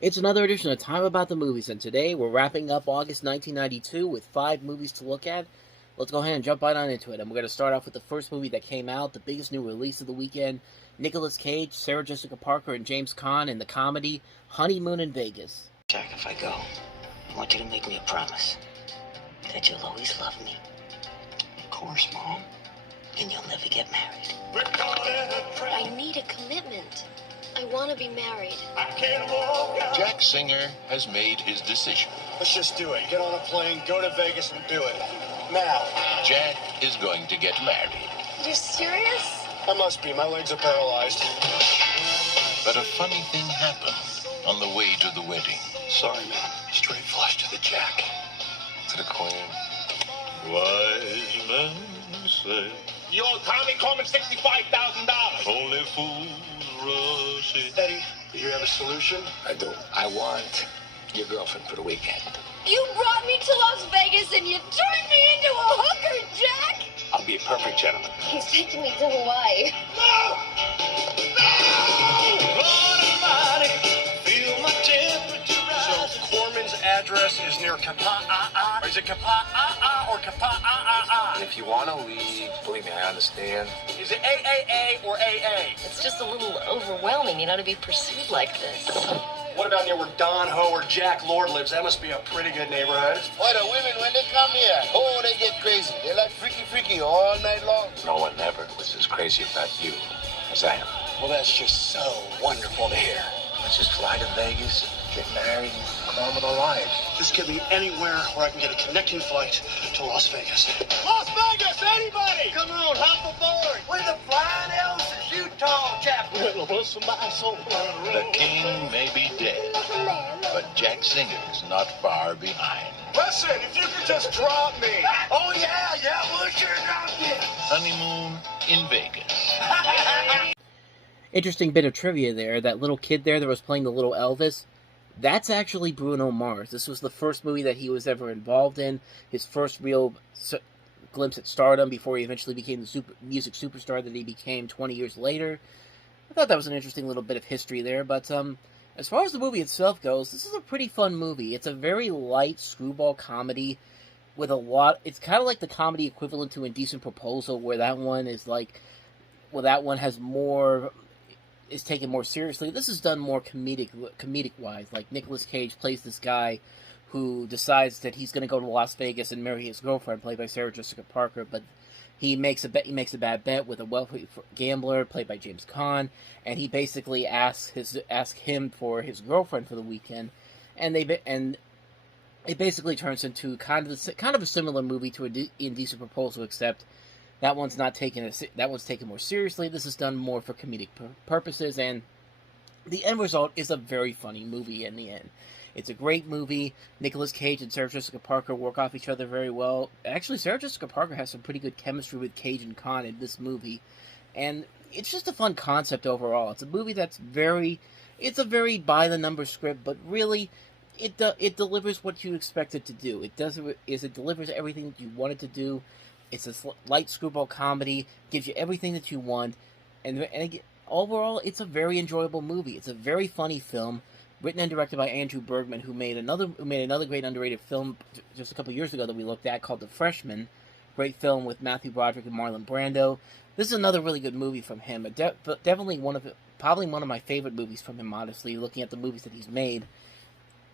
It's another edition of Time About the Movies, and today we're wrapping up August 1992 with 5 movies to look at. Let's go ahead and jump right on into it, and we're going to start off with the first movie that came out, the biggest new release of the weekend, Nicolas Cage, Sarah Jessica Parker, and James Caan in the comedy Honeymoon in Vegas. Jack, if I go, I want you to make me a promise that you'll always love me. Of course, Mom. And you'll never get married. I need a commitment. I want to be married. Jack Singer has made his decision. Let's just do it. Get on a plane, go to Vegas, and do it. Now. Jack is going to get married. You're serious? I must be. My legs are paralyzed. But a funny thing happened on the way to the wedding. Sorry, man. Straight flush to the Jack. To the Queen. Wise men say You owe Tommy Coleman $65,000. only fools rush in. Eddie, do you have a solution? I do. I want your girlfriend for the weekend. You brought me to Las Vegas and you turned me into a hooker, Jack! I'll be a perfect gentleman. He's taking me to Hawaii. So, Corman's address is near Kapa-a-a. Is it Kapa-a-a or Kapa-a-a-a? If you want to leave, believe me, I understand. Is it A-A-A or A-A? It's just a little overwhelming, to be pursued like this. What about near where Don Ho or Jack Lord lives? That must be a pretty good neighborhood. Why, the women, when they come here, oh, they get crazy. They like freaky all night long. No one ever was as crazy about you as I am. Well, that's just so wonderful to hear. Let's just fly to Vegas, get married, and go on with our lives. Just get me anywhere where I can get a connecting flight to Las Vegas. Las Vegas, anybody! Come on, hop aboard! Where the flying elves is you tall, chap? The king may be dead, but Jack Singer's not far behind. Listen, if you could just drop me. Oh, yeah, we'll sure drop you. Honeymoon in Vegas. Interesting bit of trivia there, that little kid there that was playing the little Elvis, that's actually Bruno Mars. This was the first movie that he was ever involved in, his first real glimpse at stardom before he eventually became the music superstar that he became 20 years later. I thought that was an interesting little bit of history there, but as far as the movie itself goes, this is a pretty fun movie. It's a very light screwball comedy with a lot... It's kind of like the comedy equivalent to Indecent Proposal, where that one is like... Well, that one has more... is taken more seriously. This is done more comedic-wise. Like, Nicolas Cage plays this guy who decides that he's going to go to Las Vegas and marry his girlfriend, played by Sarah Jessica Parker, but he makes a bad bet with a wealthy gambler, played by James Caan, and he basically asks him for his girlfriend for the weekend, and it basically turns into kind of a similar movie to Indecent Proposal, except that one's taken more seriously. This is done more for comedic purposes, and the end result is a very funny movie in the end. It's a great movie. Nicolas Cage and Sarah Jessica Parker work off each other very well. Actually, Sarah Jessica Parker has some pretty good chemistry with Cage and Caan in this movie, and it's just a fun concept overall. It's a movie it's a very by-the-numbers script, but really, it delivers what you expect it to do. It delivers everything that you want it to do. It's a light screwball comedy, gives you everything that you want, and again, overall, it's a very enjoyable movie. It's a very funny film, written and directed by Andrew Bergman, who made another great underrated film just a couple years ago that we looked at called The Freshman. Great film with Matthew Broderick and Marlon Brando. This is another really good movie from him, but definitely probably one of my favorite movies from him, honestly, looking at the movies that he's made.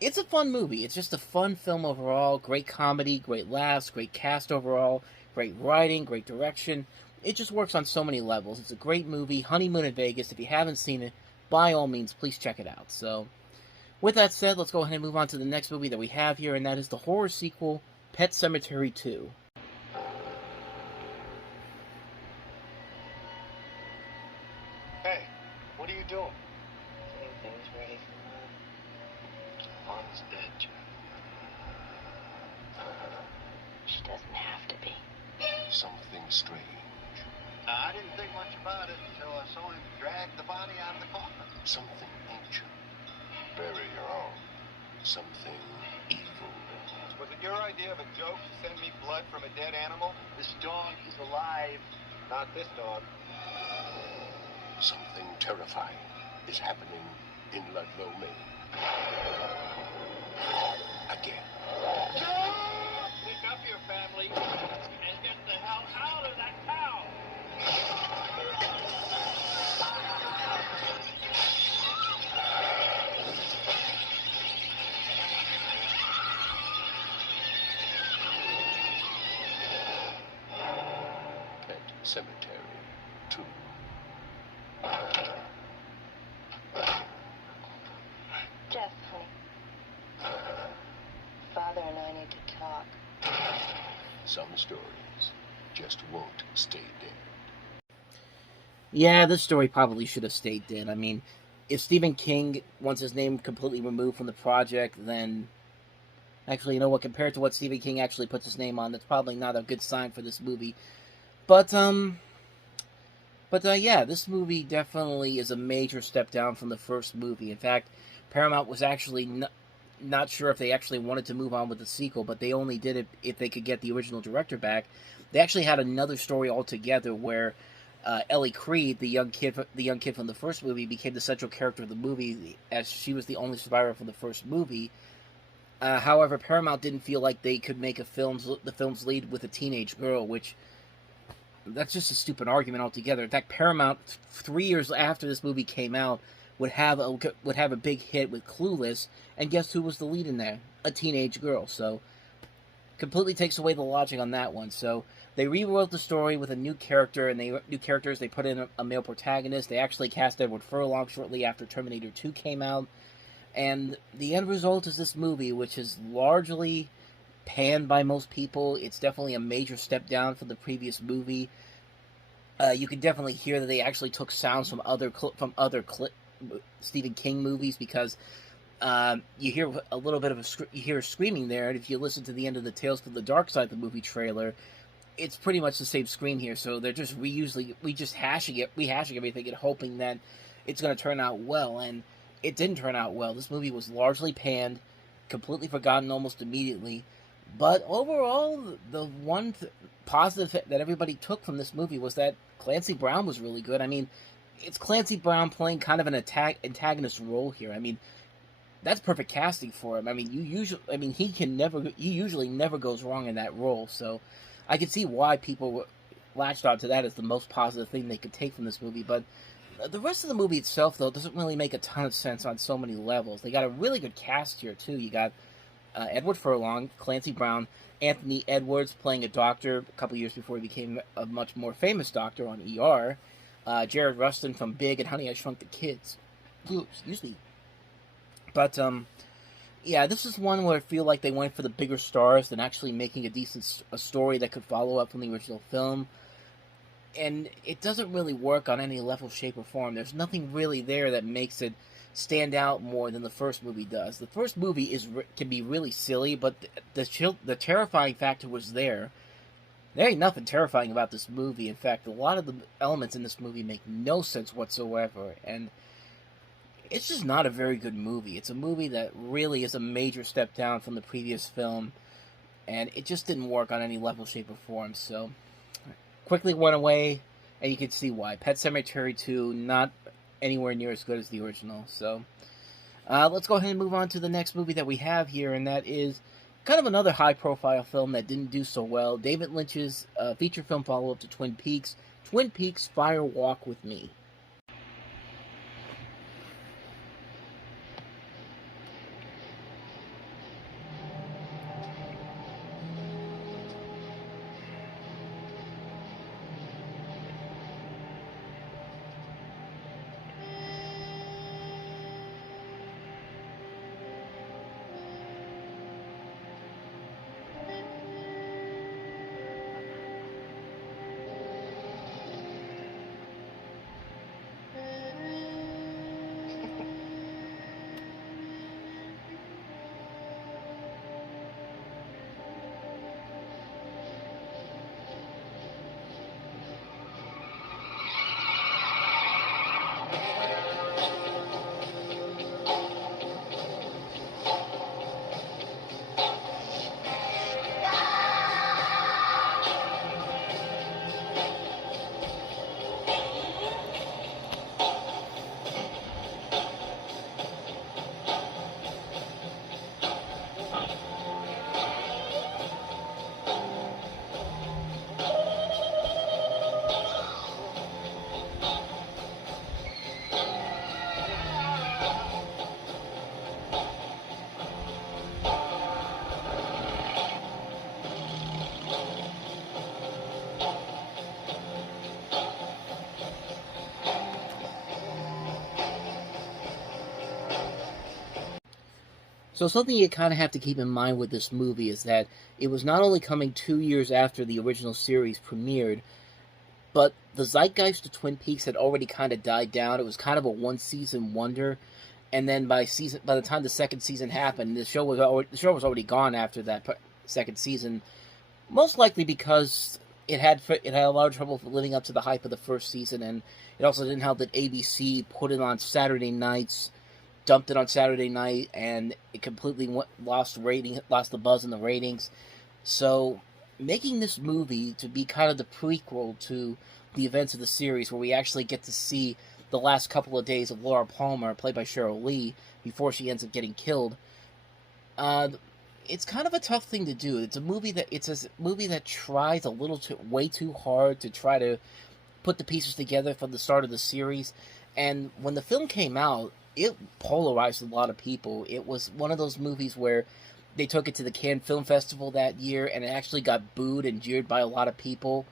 It's a fun movie. It's just a fun film overall. Great comedy, great laughs, great cast overall, great writing, great direction. It just works on so many levels. It's a great movie. Honeymoon in Vegas. If you haven't seen it, by all means, please check it out. So, with that said, let's go ahead and move on to the next movie that we have here, and that is the horror sequel, Pet Semetary 2. Hey, what are you doing? Getting things ready for Mom. Mom's dead, Jack. She doesn't have to be. Something strange. I didn't think much about it until I saw him drag the body out of the coffin. Something ancient. Bury your own. Something evil. Was it your idea of a joke to send me blood from a dead animal? This dog is alive. Not this dog. Something terrifying is happening in Ludlow, Maine. Again. Pick up your family and get the hell out of that town. Semetary Two. Jeff, honey. Father and I need to talk. Some stories just won't stay dead. Yeah, this story probably should have stayed dead. I mean, if Stephen King wants his name completely removed from the project, then... Actually, you know what? Compared to what Stephen King actually puts his name on, that's probably not a good sign for this movie. But yeah, this movie definitely is a major step down from the first movie. In fact, Paramount was actually not sure if they actually wanted to move on with the sequel, but they only did it if they could get the original director back. They actually had another story altogether where Ellie Creed, the young kid from the first movie, became the central character of the movie, as she was the only survivor from the first movie. However, Paramount didn't feel like they could make the film's lead with a teenage girl, which... That's just a stupid argument altogether. In fact, Paramount, 3 years after this movie came out, would have a big hit with Clueless, and guess who was the lead in there? A teenage girl. So, completely takes away the logic on that one. So, they rewrote the story with a new character, and new characters. They put in a male protagonist. They actually cast Edward Furlong shortly after Terminator 2 came out, and the end result is this movie, which is largely panned by most people. It's definitely a major step down from the previous movie. You can definitely hear that they actually took sounds from other Stephen King movies, because you hear a little bit of screaming there, and if you listen to the end of the Tales from the Dark Side of the movie trailer, it's pretty much the same scream here. So they're just rehashing everything and hoping that it's going to turn out well, and it didn't turn out well. This movie was largely panned, completely forgotten almost immediately. But overall, the one positive that everybody took from this movie was that Clancy Brown was really good. I mean, it's Clancy Brown playing kind of an antagonist role here. I mean, that's perfect casting for him. I mean, he usually never goes wrong in that role. So, I could see why people latched onto that as the most positive thing they could take from this movie. But the rest of the movie itself, though, doesn't really make a ton of sense on so many levels. They got a really good cast here too. You got Edward Furlong, Clancy Brown, Anthony Edwards playing a doctor a couple years before he became a much more famous doctor on ER. Jared Rustin from Big and Honey, I Shrunk the Kids. Ooh, excuse me. But, yeah, this is one where I feel like they went for the bigger stars than actually making a story that could follow up from the original film. And it doesn't really work on any level, shape, or form. There's nothing really there that makes it stand out more than the first movie does. The first movie can be really silly, but the terrifying factor was there. There ain't nothing terrifying about this movie. In fact, a lot of the elements in this movie make no sense whatsoever, and it's just not a very good movie. It's a movie that really is a major step down from the previous film, and it just didn't work on any level, shape, or form. So, quickly went away, and you can see why. Pet Semetary 2, not anywhere near as good as the original. So, let's go ahead and move on to the next movie that we have here, and that is kind of another high-profile film that didn't do so well. David Lynch's feature film follow-up to Twin Peaks Fire Walk with Me. So something you kind of have to keep in mind with this movie is that it was not only coming 2 years after the original series premiered, but the zeitgeist of Twin Peaks had already kind of died down. It was kind of a one-season wonder, and then by the time the second season happened, the show was already gone after that second season. Most likely because it had a lot of trouble living up to the hype of the first season, and it also didn't help that ABC put it on Saturday nights, dumped it on Saturday night, and it completely lost the buzz in the ratings. So making this movie to be kind of the prequel to the events of the series, where we actually get to see the last couple of days of Laura Palmer, played by Cheryl Lee, before she ends up getting killed, it's kind of a tough thing to do. It's a movie that tries way too hard to try to put the pieces together from the start of the series. And when the film came out, it polarized a lot of people. It was one of those movies where they took it to the Cannes Film Festival that year, and it actually got booed and jeered by a lot of people.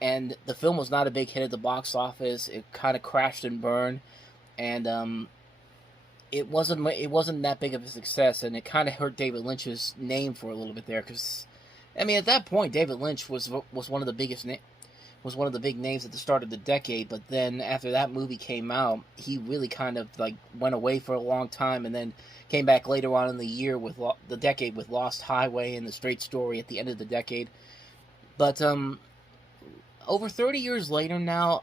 And the film was not a big hit at the box office. It kind of crashed and burned, and it wasn't that big of a success, and it kind of hurt David Lynch's name for a little bit there. Because, I mean, at that point, David Lynch was one of the big names at the start of the decade. But then after that movie came out, he really kind of went away for a long time, and then came back later on in the year with the decade with Lost Highway and The Straight Story at the end of the decade. But over 30 years later now,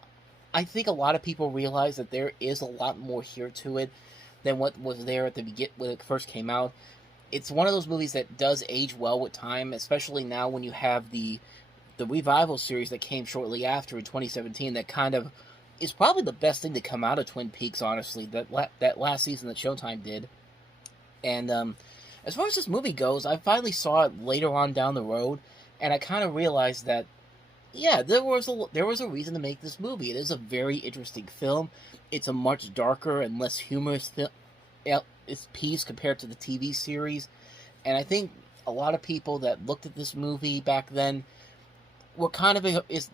I think a lot of people realize that there is a lot more here to it than what was there at the beginning when it first came out. It's one of those movies that does age well with time, especially now when you have the revival series that came shortly after in 2017. That kind of is probably the best thing to come out of Twin Peaks, honestly. That last season that Showtime did. And as far as this movie goes, I finally saw it later on down the road, and I kind of realized that, yeah, there was a reason to make this movie. It is a very interesting film. It's a much darker and less humorous piece compared to the TV series. And I think a lot of people that looked at this movie back then were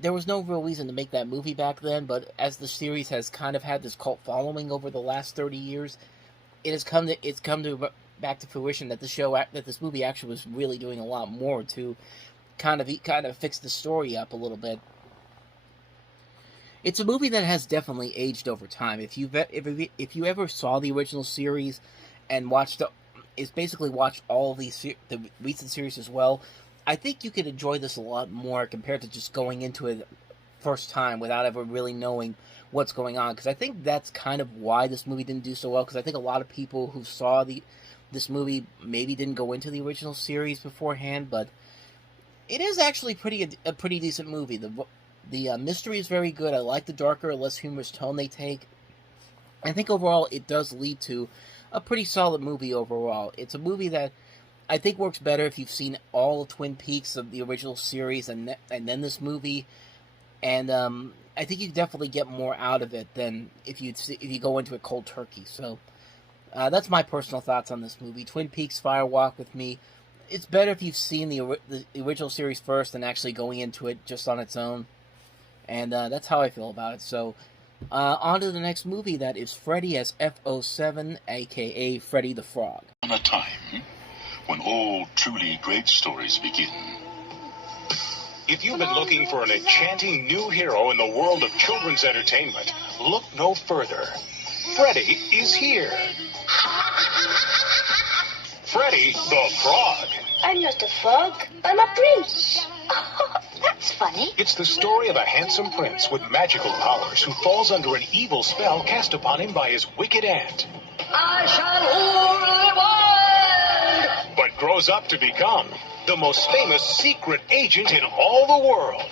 there was no real reason to make that movie back then, but as the series has kind of had this cult following over the last 30 years, it's come back to fruition that this movie actually was really doing a lot more to kind of fix the story up a little bit. It's a movie that has definitely aged over time. If you ever saw the original series and watched all of the recent series as well, I think you could enjoy this a lot more compared to just going into it first time without ever really knowing what's going on. Because I think that's kind of why this movie didn't do so well. Because I think a lot of people who saw this movie maybe didn't go into the original series beforehand, but it is actually a pretty decent movie. The mystery is very good. I like the darker, less humorous tone they take. I think overall it does lead to a pretty solid movie overall. It's a movie that I think works better if you've seen all of Twin Peaks of the original series and then this movie. And I think you definitely get more out of it than if you go into it cold turkey. So that's my personal thoughts on this movie. Twin Peaks: Fire Walk with Me. It's better if you've seen the original series first than actually going into it just on its own. And that's how I feel about it. So, on to the next movie. That is Freddie As F.R.O.7, a.k.a. Freddie the Frog. On a time when all truly great stories begin. If you've been looking for an enchanting new hero in the world of children's entertainment, look no further. Freddie is here. Freddie the Frog. I'm not a frog. I'm a prince. Oh, that's funny. It's the story of a handsome prince with magical powers who falls under an evil spell cast upon him by his wicked aunt. I shall rule the world. But grows up to become the most famous secret agent in all the world.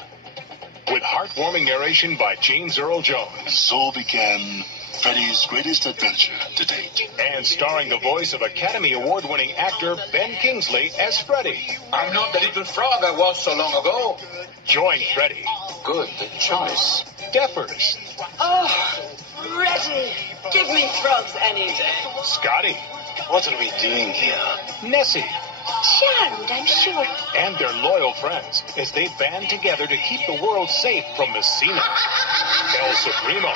With heartwarming narration by James Earl Jones. So began Freddie's greatest adventure to date. And starring the voice of Academy Award-winning actor Ben Kingsley as Freddie. I'm not the little frog I was so long ago. Join Freddie. Good choice. Deffers. Oh, Freddie. Give me frogs any day. Scotty. What are we doing here? Nessie. Charmed, I'm sure. And their loyal friends as they band together to keep the world safe from Messina, El Supremo,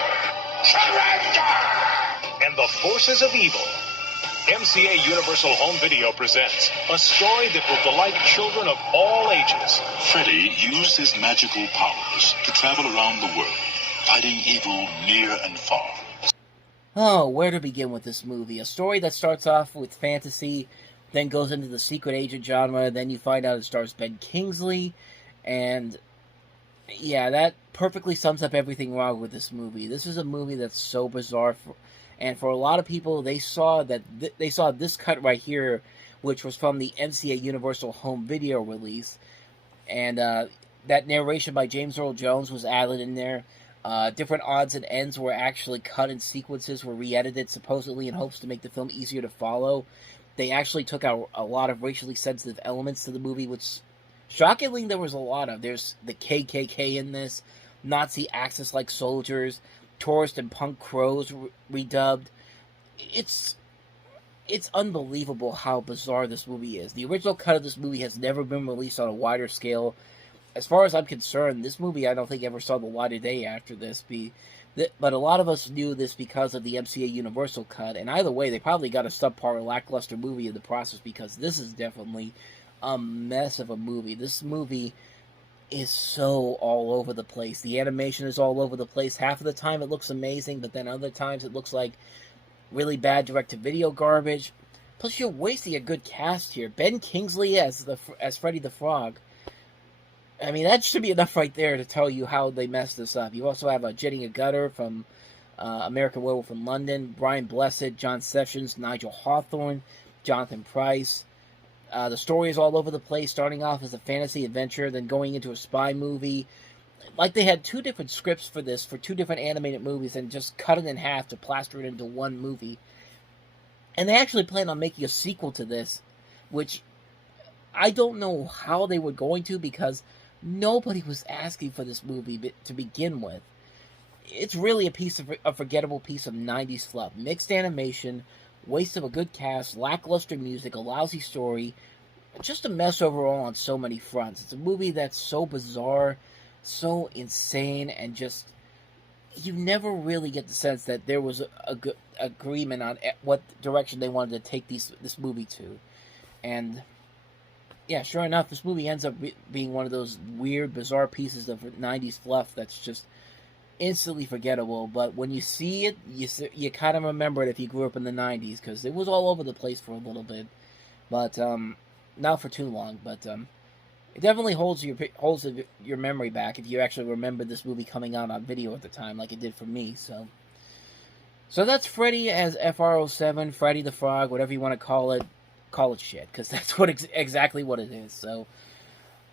and the forces of evil. MCA Universal Home Video presents a story that will delight children of all ages. Freddie used his magical powers to travel around the world, fighting evil near and far. Oh, where to begin with this movie? A story that starts off with fantasy, then goes into the secret agent genre, then you find out it stars Ben Kingsley, and yeah, that perfectly sums up everything wrong with this movie. This is a movie that's so bizarre, and for a lot of people, they saw this cut right here, which was from the MCA Universal Home Video release, and that narration by James Earl Jones was added in there. Different odds and ends were actually cut in sequences, were re-edited supposedly in hopes to make the film easier to follow. They actually took out a lot of racially sensitive elements to the movie, which, shockingly, there was a lot of. There's the KKK in this, Nazi Axis-like soldiers, tourist and punk crows redubbed. It's unbelievable how bizarre this movie is. The original cut of this movie has never been released on a wider scale. As far as I'm concerned, this movie I don't think ever saw the light of day after this. But a lot of us knew this because of the MCA Universal cut. And either way, they probably got a subpar or lackluster movie in the process, because this is definitely a mess of a movie. This movie is so all over the place. The animation is all over the place. Half of the time it looks amazing, but then other times it looks like really bad direct-to-video garbage. Plus, you're wasting a good cast here. Ben Kingsley as Freddie the Frog. I mean, that should be enough right there to tell you how they messed this up. You also have Jenny Gutter from American Werewolf in London, Brian Blessed, John Sessions, Nigel Hawthorne, Jonathan Pryce. The story is all over the place, starting off as a fantasy adventure, then going into a spy movie. Like, they had two different scripts for this, for two different animated movies, and just cut it in half to plaster it into one movie. And they actually planned on making a sequel to this, which I don't know how they were going to, because nobody was asking for this movie to begin with. It's really a forgettable piece of 90s fluff. Mixed animation, waste of a good cast, lackluster music, a lousy story, just a mess overall on so many fronts. It's a movie that's so bizarre, so insane, and just, you never really get the sense that there was a good agreement on what direction they wanted to take this movie to. And yeah, sure enough, this movie ends up being one of those weird, bizarre pieces of 90s fluff that's just instantly forgettable. But when you see it, you kind of remember it if you grew up in the 90s, because it was all over the place for a little bit. But not for too long. But it definitely holds your memory back if you actually remember this movie coming out on video at the time, like it did for me. So that's Freddie as F.R.O.7, Freddie the Frog, whatever you want to call it. Call it shit, because that's exactly what it is. So,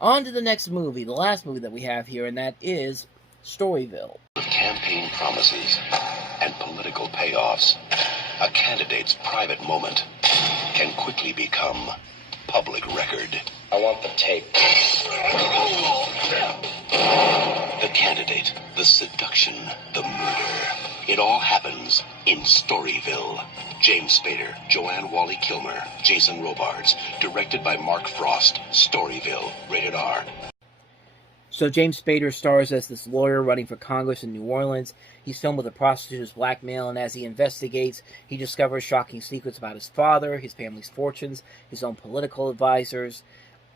on to the next movie, the last movie that we have here, and that is Storyville. With campaign promises and political payoffs, a candidate's private moment can quickly become public record. I want the tape. The candidate, the seduction, the murder. It all happens in Storyville. James Spader, Joanne Whalley-Kilmer, Jason Robards. Directed by Mark Frost. Storyville. Rated R. So James Spader stars as this lawyer running for Congress in New Orleans. He's filmed with a prostitute's blackmail, and as he investigates, he discovers shocking secrets about his father, his family's fortunes, his own political advisors.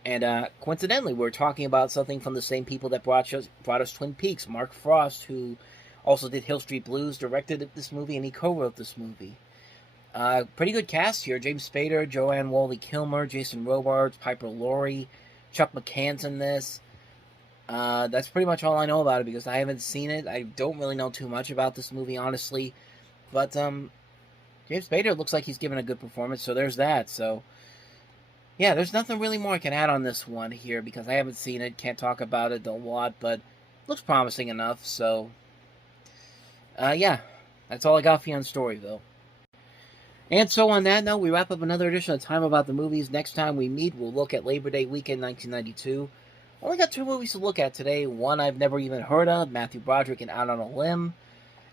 And coincidentally, we're talking about something from the same people that brought us Twin Peaks. Mark Frost, who also did Hill Street Blues, directed this movie, and he co-wrote this movie. Pretty good cast here. James Spader, Joanne Whalley-Kilmer, Jason Robards, Piper Laurie, Chuck McCann's in this. That's pretty much all I know about it, because I haven't seen it. I don't really know too much about this movie, honestly. But James Spader looks like he's given a good performance, so there's that. So yeah, there's nothing really more I can add on this one here, because I haven't seen it, can't talk about it a lot, but looks promising enough. So yeah, that's all I got for you on Storyville. And so on that note, we wrap up another edition of Time About the Movies. Next time we meet, we'll look at Labor Day weekend 1992. Only got two movies to look at today. One I've never even heard of, Matthew Broderick and Out on a Limb.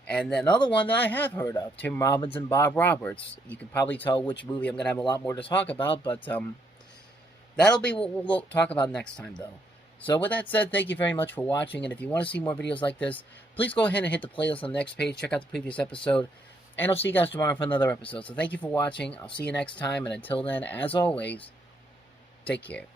And then another one that I have heard of, Tim Robbins and Bob Roberts. You can probably tell which movie I'm going to have a lot more to talk about, but that'll be what we'll talk about next time, though. So with that said, thank you very much for watching, and if you want to see more videos like this, please go ahead and hit the playlist on the next page, check out the previous episode. And I'll see you guys tomorrow for another episode. So thank you for watching. I'll see you next time. And until then, as always, take care.